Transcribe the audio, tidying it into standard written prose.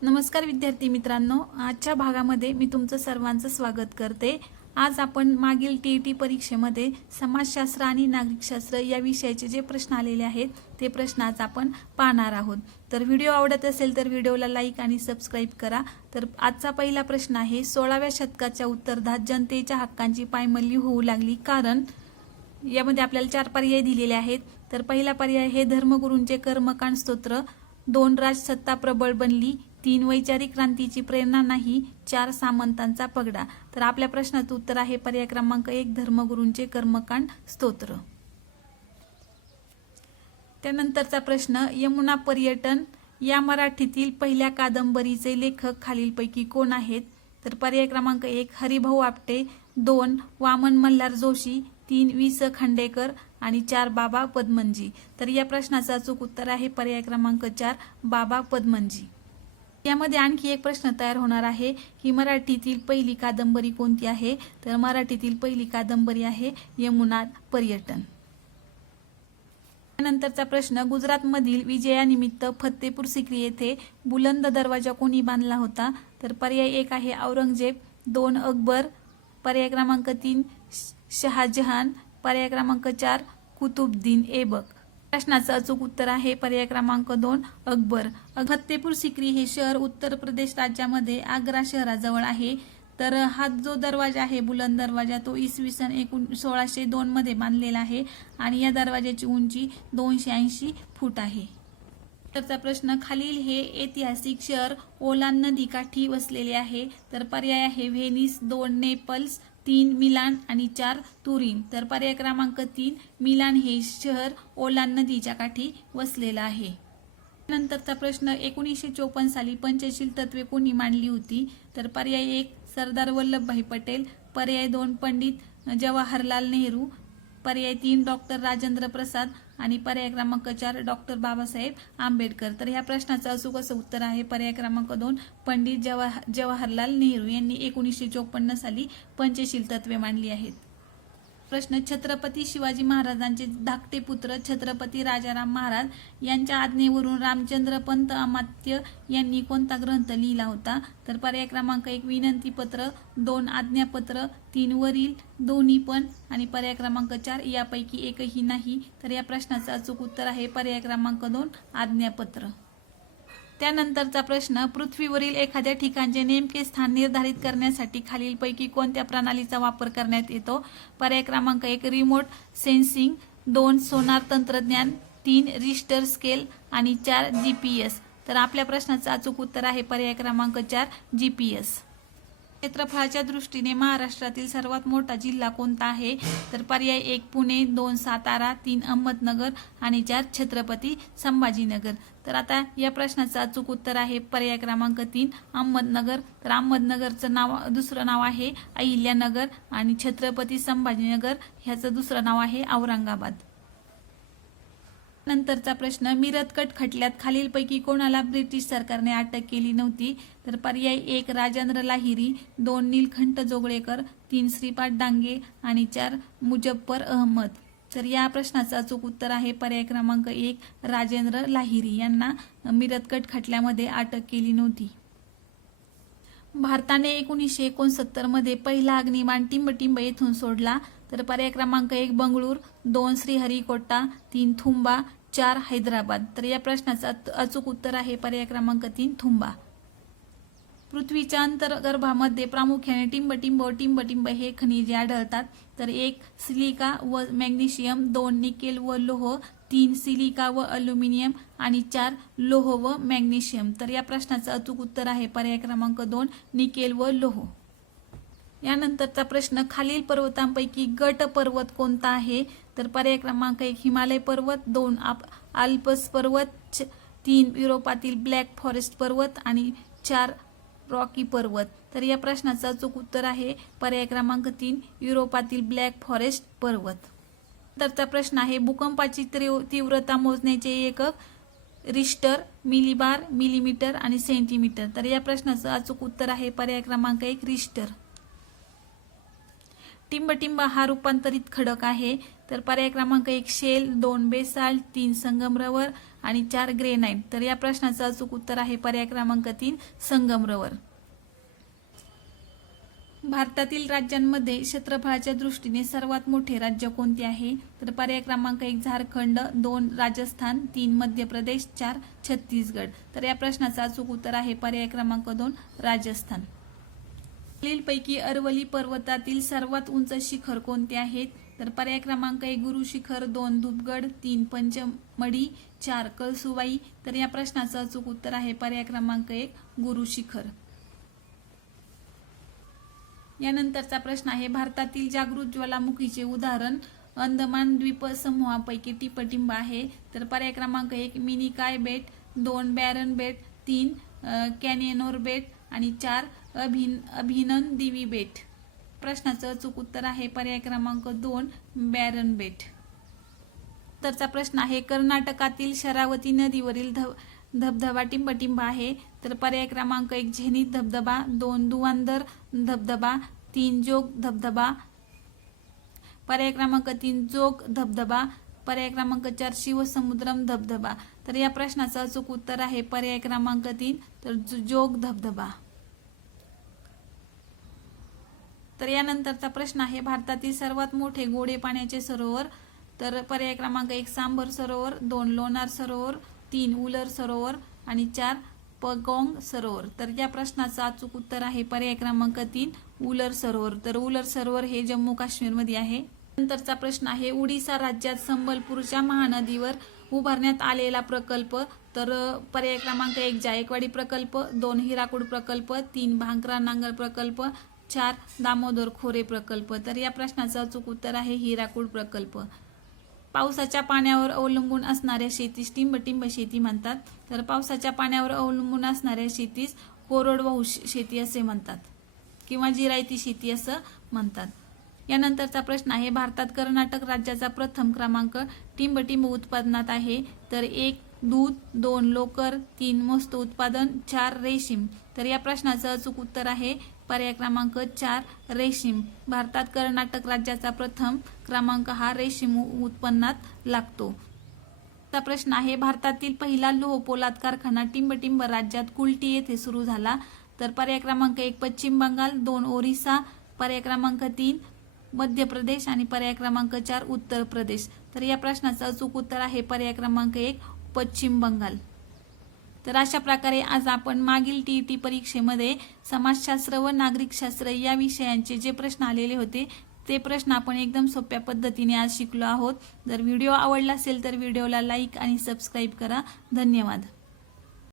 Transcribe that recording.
नमस्कार विद्यार्थी मित्रांनो, आजच्या भागामध्ये मी तुमचं सर्वांचं स्वागत करते। आज आपण मागील टीईटी परीक्षेमध्ये समाजशास्त्र आणि नागरिकशास्त्र या विषयाचे जे प्रश्न आलेले आहेत ते प्रश्न आज आपण पाहणार आहोत। तर व्हिडिओ आवडत असेल तर व्हिडिओला लाईक आणि सबस्क्राइब करा। तर आजचा पहिला प्रश्न आहे, 16व्या शतकाच्या उत्तरार्धात जनतेच्या हक्कांची पायमल्ली होऊ लागली कारण। यामध्ये आपल्याला 4 पर्याय दिलेले आहेत। तर पहिला पर्याय आहे धर्मगुरूंचे कर्मकांड स्तोत्र, 2 राजसत्ता प्रबळ बनली, 3 वैचारिक क्रांतीची प्रेरणा नाही, 4 सामंतांचा पगडा। तर आपल्या प्रश्नाचं उत्तर आहे पर्याय क्रमांक 1 धर्मगुरूंचे कर्मकांड स्तोत्र। त्यानंतरचा प्रश्न, यमुना पर्यटन या मराठीतील पहिल्या कादंबरीचे लेखक खालीलपैकी कोण आहेत? तर पर्याय क्रमांक 1 हरिभाऊ आपटे, 2 वामन मल्हार जोशी, 3 वि स खांडेकर आणि 4 बाबा पदमनजी। तर या प्रश्नाचं अचूक उत्तर आहे पर्याय क्रमांक 4 बाबा पदमनजी। यामध्ये आणखी एक प्रश्न तयार होणार आहे की मराठीतील पहिली कादंबरी कोणती आहे? तर मराठीतील पहिली कादंबरी आहे यमुना पर्यटन। त्यानंतरचा प्रश्न, गुजरातमधील विजयानिमित्त फतेपूर सिक्री येथे बुलंद दरवाजा कोणी बांधला होता? तर पर्याय 1 आहे औरंगजेब, 2 अकबर, पर्याय क्रमांक 3 शहाजहान, पर्याय क्रमांक 4 कुतुबुद्दीन ऐबक। प्रश्नाचं अचूक उत्तर आहे पर्याय क्रमांक 2 अकबर। फतेपूर सिक्री हे शहर उत्तर प्रदेश राज्यामध्ये आग्रा शहराजवळ आहे। तर हा जो दरवाजा आहे बुलंद दरवाजा तो इसवी सन 1602 मध्ये बांधलेला आहे आणि या दरवाजाची उंची 280 फूट आहे। तरचा प्रश्न, खालील हे ऐतिहासिक शहर ओलान नदी काठी वसलेले आहे? तर पर्याय आहे व्हेनिस, 2 नेपल्स, 3 मिलान आणि 4 तुरीन। तर पर्याय क्रमांक 3 मिलान हे शहर ओलान नदीच्या काठी वसलेलं आहे। नंतरचा प्रश्न, 1954 साली पंचशील तत्वे कोणी मांडली होती? तर पर्याय 1 सरदार वल्लभभाई पटेल, पर्याय 2 पंडित जवाहरलाल नेहरू, पर्याय 3 डॉक्टर राजेंद्र प्रसाद आणि पर्याय क्रमांक 4 डॉक्टर बाबासाहेब आंबेडकर। तर ह्या प्रश्नाचं अचूक असं उत्तर आहे पर्याय क्रमांक 2 पंडित जवाहरलाल नेहरू यांनी 1954 साली पंचशील तत्वे मांडली आहेत। प्रश्न, छत्रपती शिवाजी महाराजांचे धाकटे पुत्र छत्रपती राजाराम महाराज यांच्या आज्ञेवरून रामचंद्र पंत अमात्य यांनी कोणता ग्रंथ लिहिला होता? तर पर्याय क्रमांक 1 विनंती पत्र, 2 आज्ञापत्र, 3 वरील दोन्ही पण आणि पर्याय क्रमांक 4 यापैकी एकही नाही। तर या प्रश्नाचं अचूक उत्तर आहे पर्याय क्रमांक 2 आज्ञापत्र। त्यानंतरचा प्रश्न, पृथ्वीवरील एखाद्या ठिकाणचे नेमके स्थान निर्धारित करण्यासाठी खालीलपैकी कोणत्या प्रणालीचा वापर करण्यात येतो? पर्याय क्रमांक 1 रिमोट सेन्सिंग, 2 सोनार तंत्रज्ञान, 3 रिश्टर स्केल आणि 4 जीपीएस। तर आपल्या प्रश्नाचं अचूक उत्तर आहे पर्याय क्रमांक 4 जीपीएस। क्षेत्रफळाच्या दृष्टीने महाराष्ट्रातील सर्वात मोठा जिल्हा कोणता आहे? तर पर्याय 1 पुणे, 2 सातारा, 3 अहमदनगर आणि 4 छत्रपती संभाजीनगर। तर आता या प्रश्नाचं अचूक उत्तर आहे पर्याय क्रमांक 3 अहमदनगर। तर अहमदनगरचं दुसरं नाव आहे अहिल्यानगर आणि छत्रपती संभाजीनगर ह्याचं दुसरं नाव आहे औरंगाबाद। नंतरचा प्रश्न, मिरतकट खटल्यात खालीलपैकी कोणाला ब्रिटिश सरकारने अटक केली नव्हती? तर पर्याय 1 राजेंद्र लाहिरी, 2 नीलकंठ जोगळेकर, 3 श्रीपाद डांगे आणि 4 मुजफ्फर अहमद। तर या प्रश्नाचं अचूक उत्तर आहे पर्याय क्रमांक 1 राजेंद्र लाहिरी यांना मिरतकट खटल्यामध्ये अटक केली नव्हती। भारताने 1969 मध्ये पहिला अग्निबाण टिंबटिंब येथून सोडला? तर पर्याय क्रमांक 1 बंगळूर, 2 श्रीहरिकोटा, 3 थुंबा, 4 हैदराबाद। तर या प्रश्नाचं अचूक उत्तर आहे पर्याय क्रमांक 3 थुंबा। पृथ्वीच्या अंतर्गर्भामध्ये प्रामुख्याने टिंबटिंब व टिंबटिंब हे खनिजे आढळतात? तर 1 सिलिका व मॅग्नेशियम, 2 निकेल व लोह, 3 सिलिका व अल्युमिनियम आणि 4 लोह व मॅग्नेशियम। तर या प्रश्नाचं अचूक उत्तर आहे पर्याय क्रमांक 2 निकेल व लोह। यानंतरचा प्रश्न, खालील पर्वतांपैकी गट पर्वत कोणता आहे? तर पर्याय क्रमांक 1 हिमालय पर्वत, 2 आल्प्स पर्वत, 3 युरोपातील ब्लॅक फॉरेस्ट पर्वत आणि 4 रॉकी पर्वत। तर या प्रश्नाचं अचूक उत्तर आहे पर्याय क्रमांक 3 युरोपातील ब्लॅक फॉरेस्ट पर्वत। नंतरचा प्रश्न आहे, भूकंपाची तीव्रता मोजण्याचे एकक रिश्टर, मिलीबार, मिलीमीटर आणि सेंटीमीटर। तर या प्रश्नाचं अचूक उत्तर आहे पर्याय क्रमांक 1 रिश्टर। टिंबटिंब हा रूपांतरित खडक आहे. तर पर्याय क्रमांक 1 शेल, 2 बेसाल्ट, 3 संगमरवर आणि 4 ग्रेनाइट. तर या प्रश्नाचं अचूक उत्तर आहे पर्याय क्रमांक 3 संगमरवर. भारतातील राज्यांमध्ये क्षेत्रफळाच्या दृष्टीने सर्वात मोठे राज्य कोणते आहे? तर पर्याय क्रमांक 1 झारखंड, 2 राजस्थान, 3 मध्य प्रदेश, 4 छत्तीसगड. तर या प्रश्नाचं अचूक उत्तर आहे पर्याय क्रमांक 2 राजस्थान. खालीलपैकी अरवली पर्वतातील सर्वात उंच शिखर कोणते आहेत? तर पर्याय क्रमांक 1 गुरु शिखर, 2 धुपगड, 3 पंचमढी, 4 कळसुबाई. तर या प्रश्नाचं अचूक उत्तर आहे पर्याय क्रमांक 1 गुरु शिखर. यानंतरचा प्रश्न आहे भारतातील जागृत ज्वालामुखीचे उदाहरण अंदमान द्वीपसमूहापैकी टिंबटिंब आहे. तर पर्याय क्रमांक 1 मिनिकॉय बेट, 2 बॅरन बेट, 3 कॅनियनोर बेट आणि 4 अभिनंदिवी बेट. प्रश्नाचं अचूक उत्तर आहे पर्याय क्रमांक 2 बॅरन बेट. तरचा प्रश्न आहे कर्नाटकातील शरावती नदीवरील धबधबा टिंबटिंब आहे. तर पर्याय क्रमांक 1 झेनित धबधबा, 2 दुवांदर धबधबा, 3 जोग धबधबा, पर्याय क्रमांक 3 जोग धबधबा, पर्याय क्रमांक 4 शिवसमुद्रम धबधबा. तर या प्रश्नाचं अचूक उत्तर आहे पर्याय क्रमांक 3 तर जोग धबधबा. तर यानंतरचा प्रश्न आहे भारतातील सर्वात मोठे गोडे पाण्याचे सरोवर. तर पर्याय क्रमांक 1 सांबर सरोवर, 2 लोणार सरोवर, 3 उलर सरोवर आणि 4 पगोंग सरोवर. तर या प्रश्नाचं अचूक उत्तर आहे पर्याय क्रमांक 3 उलर सरोवर. तर उलर सरोवर हे जम्मू काश्मीरमध्ये आहे. नंतरचा प्रश्न आहे उडीसा राज्यात संबलपूरच्या महानदीवर उभारण्यात आलेला प्रकल्प. तर पर्याय क्रमांक 1 जायकवाडी प्रकल्प, 2 हिराकूड प्रकल्प, 3 भांकरा नांगल प्रकल्प, 4 दामोदर खोरे प्रकल्प. तर या प्रश्नाचं अचूक उत्तर आहे हिराकूड प्रकल्प. पावसाच्या पाण्यावर अवलंबून असणाऱ्या शेतीस टिंबटिंब शेती म्हणतात. तर पावसाच्या पाण्यावर अवलंबून असणाऱ्या शेतीस कोरडवाहू शेती असे म्हणतात किंवा जिरायती शेती असं म्हणतात. यानंतरचा प्रश्न आहे भारतात कर्नाटक राज्याचा प्रथम क्रमांक टिंबटिंब उत्पादनात आहे. तर 1 दूध, 2 लोकर, 3 मस्त उत्पादन, 4 रेशीम. तर या प्रश्नाचं अचूक उत्तर आहे पर्याय क्रमांक 4 रेशीम. भारतात कर्नाटक राज्याचा प्रथम क्रमांक हा रेशीम उत्पन्नात लागतो. चा प्रश्न आहे भारतातील पहिला लोहपोलाद कारखाना टिंबटिंब राज्यात कुल्टी येथे सुरू झाला. तर पर्याय क्रमांक 1 पश्चिम बंगाल, 2 ओरिसा, पर्याय क्रमांक 3 मध्य प्रदेश आणि पर्याय क्रमांक 4 उत्तर प्रदेश. तर या प्रश्नाचं अचूक उत्तर आहे पर्याय क्रमांक 1 पश्चिम बंगाल. तर अशा प्रकारे आज आपण मागील टीईटी परीक्षेमध्ये समाजशास्त्र व नागरिकशास्त्र या विषयांचे जे प्रश्न आलेले होते ते प्रश्न आपण एकदम सोप्या पद्धतीने आज शिकलो आहोत. जर व्हिडिओ आवडला असेल तर व्हिडिओला लाईक आणि सबस्क्राईब करा. धन्यवाद.